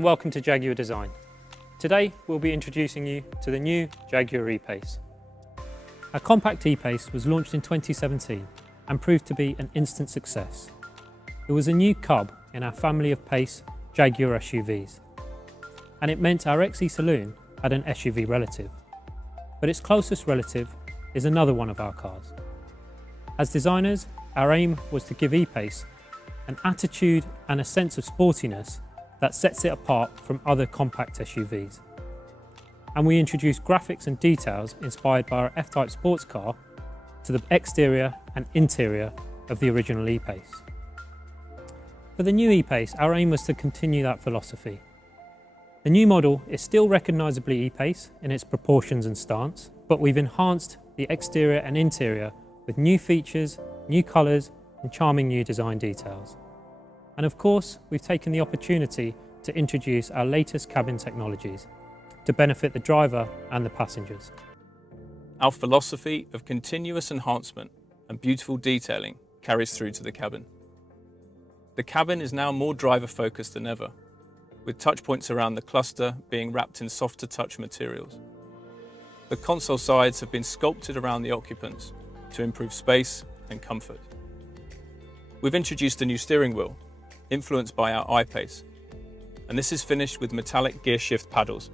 and welcome to Jaguar Design. Today we'll be introducing you to the new Jaguar E-Pace. Our compact E-Pace was launched in 2017 and proved to be an instant success. It was a new cub in our family of Pace Jaguar SUVs, and it meant our XE Saloon had an SUV relative. But its closest relative is another one of our cars. As designers, our aim was to give E-Pace an attitude and a sense of sportiness that sets it apart from other compact SUVs. And we introduced graphics and details inspired by our F-Type sports car to the exterior and interior of the original E-Pace. For the new E-Pace, our aim was to continue that philosophy. The new model is still recognisably E-Pace in its proportions and stance, but we've enhanced the exterior and interior with new features, new colours and charming new design details. And of course, we've taken the opportunity to introduce our latest cabin technologies to benefit the driver and the passengers. Our philosophy of continuous enhancement and beautiful detailing carries through to the cabin. The cabin is now more driver-focused than ever, with touchpoints around the cluster being wrapped in softer touch materials. The console sides have been sculpted around the occupants to improve space and comfort. We've introduced a new steering wheel, influenced by our I-Pace, and this is finished with metallic gear shift paddles.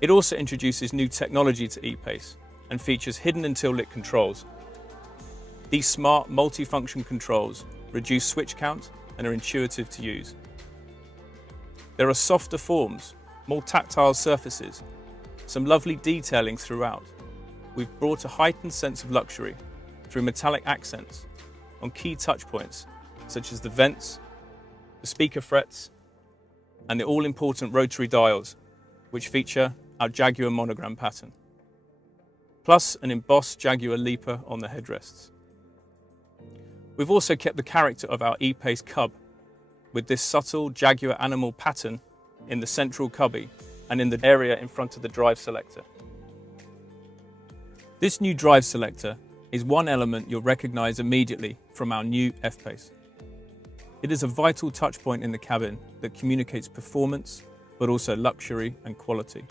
It also introduces new technology to E-Pace and features hidden until lit controls. These smart multi-function controls reduce switch count and are intuitive to use. There are softer forms, more tactile surfaces, some lovely detailing throughout. We've brought a heightened sense of luxury through metallic accents on key touch points such as the vents, the speaker frets, and the all-important rotary dials, which feature our Jaguar monogram pattern, plus an embossed Jaguar leaper on the headrests. We've also kept the character of our E-Pace cub with this subtle Jaguar animal pattern in the central cubby and in the area in front of the drive selector. This new drive selector is one element you'll recognise immediately from our new F-Pace. It is a vital touchpoint in the cabin that communicates performance, but also luxury and quality.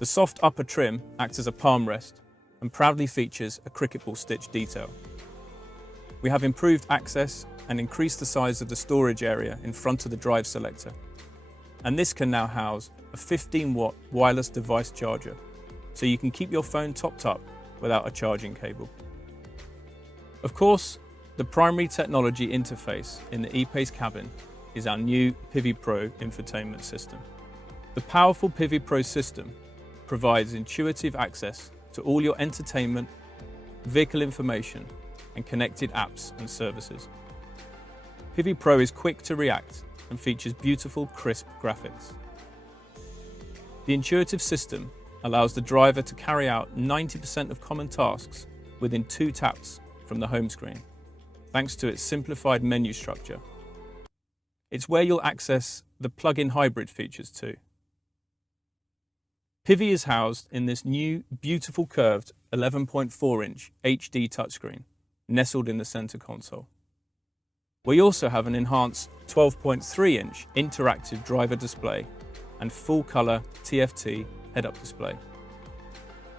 The soft upper trim acts as a palm rest and proudly features a cricket ball stitch detail. We have improved access and increased the size of the storage area in front of the drive selector. And this can now house a 15-watt wireless device charger, so you can keep your phone topped up without a charging cable. Of course, the primary technology interface in the E-Pace cabin is our new Pivi Pro infotainment system. The powerful Pivi Pro system provides intuitive access to all your entertainment, vehicle information, and connected apps and services. Pivi Pro is quick to react and features beautiful, crisp graphics. The intuitive system allows the driver to carry out 90% of common tasks within 2 taps from the home screen, thanks to its simplified menu structure. It's where you'll access the plug-in hybrid features too. Pivi is housed in this new, beautiful curved 11.4-inch HD touchscreen, nestled in the center console. We also have an enhanced 12.3-inch interactive driver display and full-color TFT head-up display.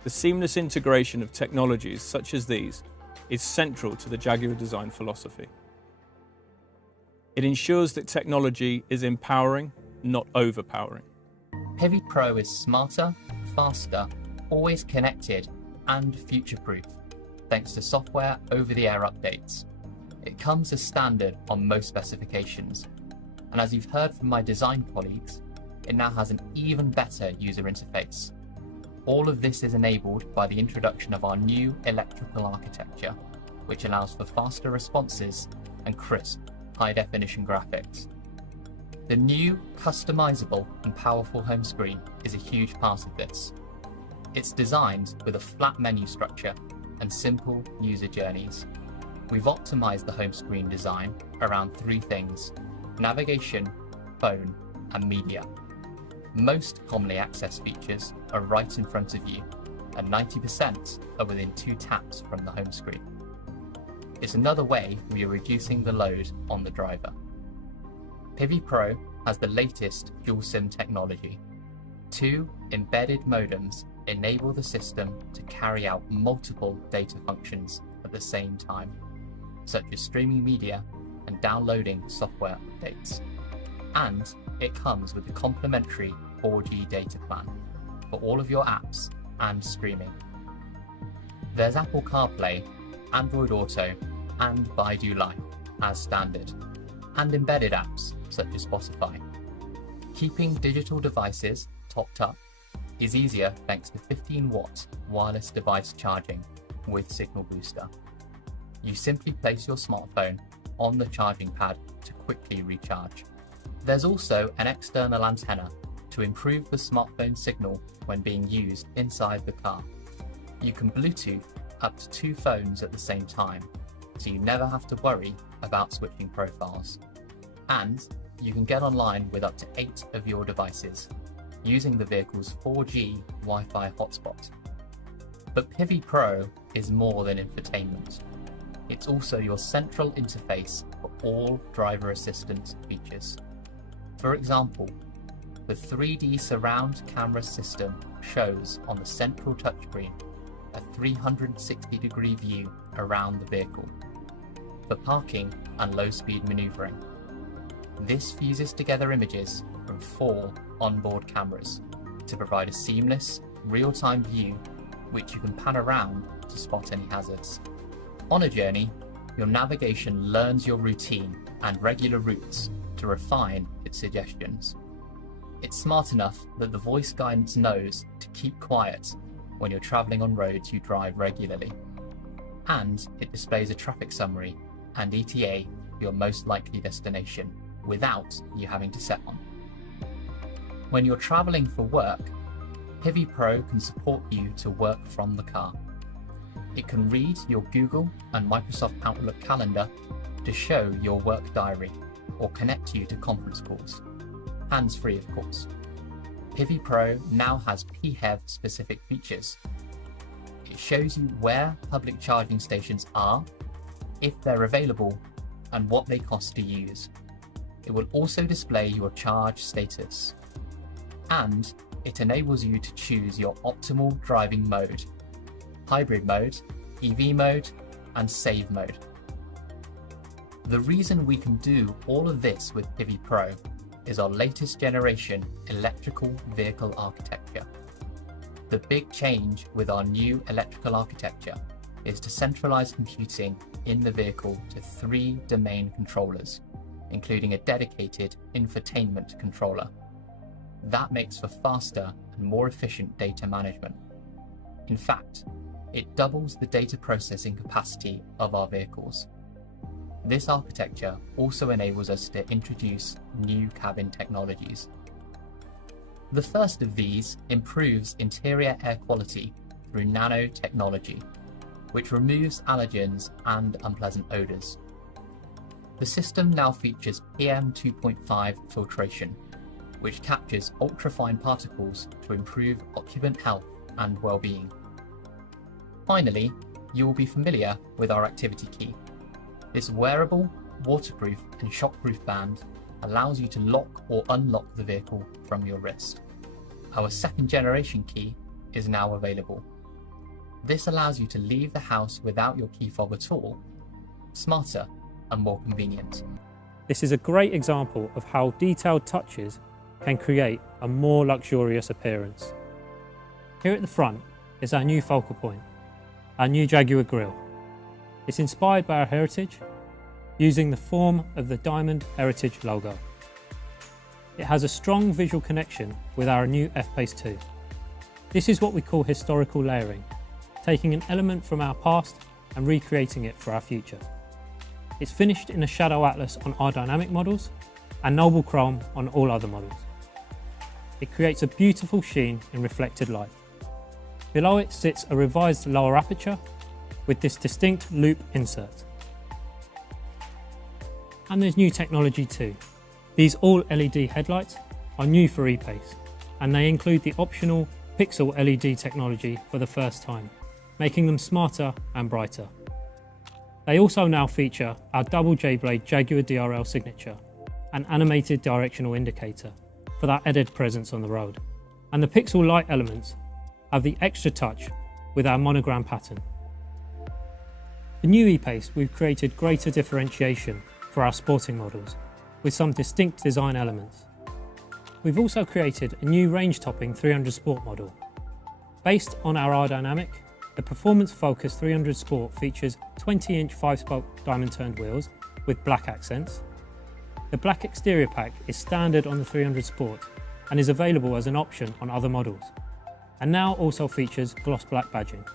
The seamless integration of technologies such as these is central to the Jaguar design philosophy. It ensures that technology is empowering, not overpowering. Pivi Pro is smarter, faster, always connected, and future-proof, thanks to software over-the-air updates. It comes as standard on most specifications, and as you've heard from my design colleagues, it now has an even better user interface. All of this is enabled by the introduction of our new electrical architecture, which allows for faster responses and crisp, high-definition graphics. The new, customizable and powerful home screen is a huge part of this. It's designed with a flat menu structure and simple user journeys. We've optimized the home screen design around 3 things: navigation, phone, and media. Most commonly accessed features are right in front of you, and 90% are within 2 taps from the home screen. It's another way we are reducing the load on the driver. Pivi Pro has the latest dual SIM technology. 2 embedded modems enable the system to carry out multiple data functions at the same time, such as streaming media and downloading software updates. And it comes with a complimentary 4G data plan for all of your apps and streaming. There's Apple CarPlay, Android Auto, and Baidu Life as standard, and embedded apps such as Spotify. Keeping digital devices topped up is easier thanks to 15-watt wireless device charging with Signal Booster. You simply place your smartphone on the charging pad to quickly recharge. There's also an external antenna to improve the smartphone signal when being used inside the car. You can Bluetooth up to 2 phones at the same time, so you never have to worry about switching profiles. And you can get online with up to 8 of your devices, using the vehicle's 4G Wi-Fi hotspot. But Pivi Pro is more than infotainment. It's also your central interface for all driver assistance features. For example, the 3D surround camera system shows on the central touchscreen a 360-degree view around the vehicle for parking and low-speed maneuvering. This fuses together images from 4 onboard cameras to provide a seamless, real-time view which you can pan around to spot any hazards. On a journey, your navigation learns your routine and regular routes to refine its suggestions. It's smart enough that the voice guidance knows to keep quiet when you're travelling on roads you drive regularly. And it displays a traffic summary and ETA for your most likely destination without you having to set one. When you're travelling for work, Pivi Pro can support you to work from the car. It can read your Google and Microsoft Outlook calendar to show your work diary or connect you to conference calls, hands-free of course. Pivi Pro now has PHEV specific features. It shows you where public charging stations are, if they're available, and what they cost to use. It will also display your charge status. And it enables you to choose your optimal driving mode: hybrid mode, EV mode, and save mode. The reason we can do all of this with Pivi Pro is our latest generation electrical vehicle architecture. The big change with our new electrical architecture is to centralize computing in the vehicle to 3 domain controllers, including a dedicated infotainment controller. That makes for faster and more efficient data management. In fact, it doubles the data processing capacity of our vehicles. This architecture also enables us to introduce new cabin technologies. The first of these improves interior air quality through nanotechnology, which removes allergens and unpleasant odours. The system now features PM2.5 filtration, which captures ultrafine particles to improve occupant health and well-being. Finally, you will be familiar with our activity key. This wearable, waterproof and shockproof band allows you to lock or unlock the vehicle from your wrist. Our second generation key is now available. This allows you to leave the house without your key fob at all, smarter and more convenient. This is a great example of how detailed touches can create a more luxurious appearance. Here at the front is our new focal point, our new Jaguar grille. It's inspired by our heritage, using the form of the Diamond Heritage logo. It has a strong visual connection with our new F-Pace 2. This is what we call historical layering, taking an element from our past and recreating it for our future. It's finished in a shadow atlas on our dynamic models and noble chrome on all other models. It creates a beautiful sheen in reflected light. Below it sits a revised lower aperture with this distinct loop insert. And there's new technology too. These all LED headlights are new for E-Pace, and they include the optional pixel LED technology for the first time, making them smarter and brighter. They also now feature our double J-blade Jaguar DRL signature, an animated directional indicator for that added presence on the road. And the pixel light elements have the extra touch with our monogram pattern. The new E-Pace, we've created greater differentiation for our sporting models with some distinct design elements. We've also created a new range-topping 300 Sport model. Based on our R-Dynamic, the performance-focused 300 Sport features 20-inch 5-spoke diamond-turned wheels with black accents. The black exterior pack is standard on the 300 Sport and is available as an option on other models, and now also features gloss black badging.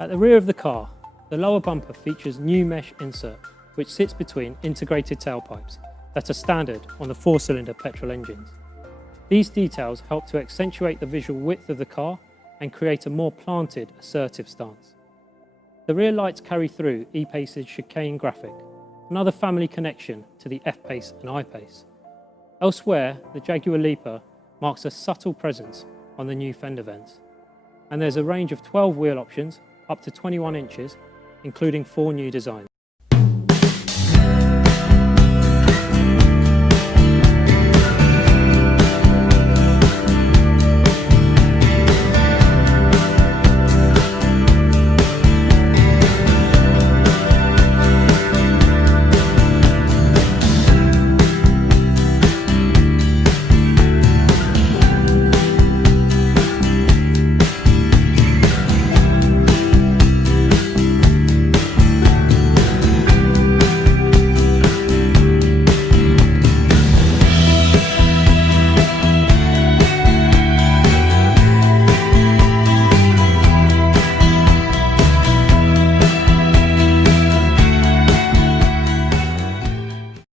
At the rear of the car, the lower bumper features new mesh insert which sits between integrated tailpipes that are standard on the 4-cylinder petrol engines. These details help to accentuate the visual width of the car and create a more planted, assertive stance. The rear lights carry through E-Pace's chicane graphic, another family connection to the F-Pace and I-Pace. Elsewhere, the Jaguar Leaper marks a subtle presence on the new fender vents, and there's a range of 12 wheel options up to 21 inches, including 4 new designs.